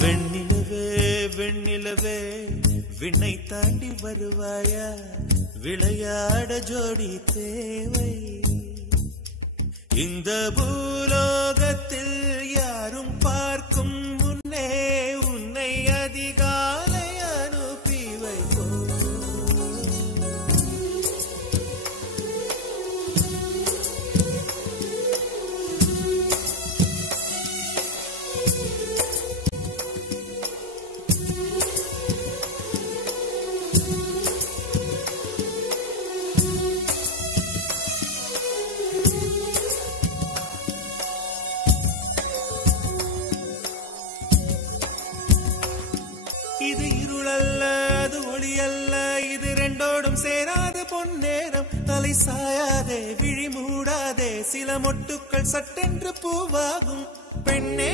வெண்ணிலவே வெண்ணிலவே விண்ணை தாண்டி வருவாயா விளையாட ஜோடி தேவை இந்த பூலோகத்தில் யாரும் பார்க்கும் முன்னே உன்னை அதிகாலை அனுப்பி வைப்போ இது இருளல்ல அது ஒளியல்ல இது ரெண்டோடும் சேராத பொன்னேரம் தலை சாயாதே விழி மூடாதே சில மொட்டுக்கள் சட்டென்று பூவாகும் பெண்ணே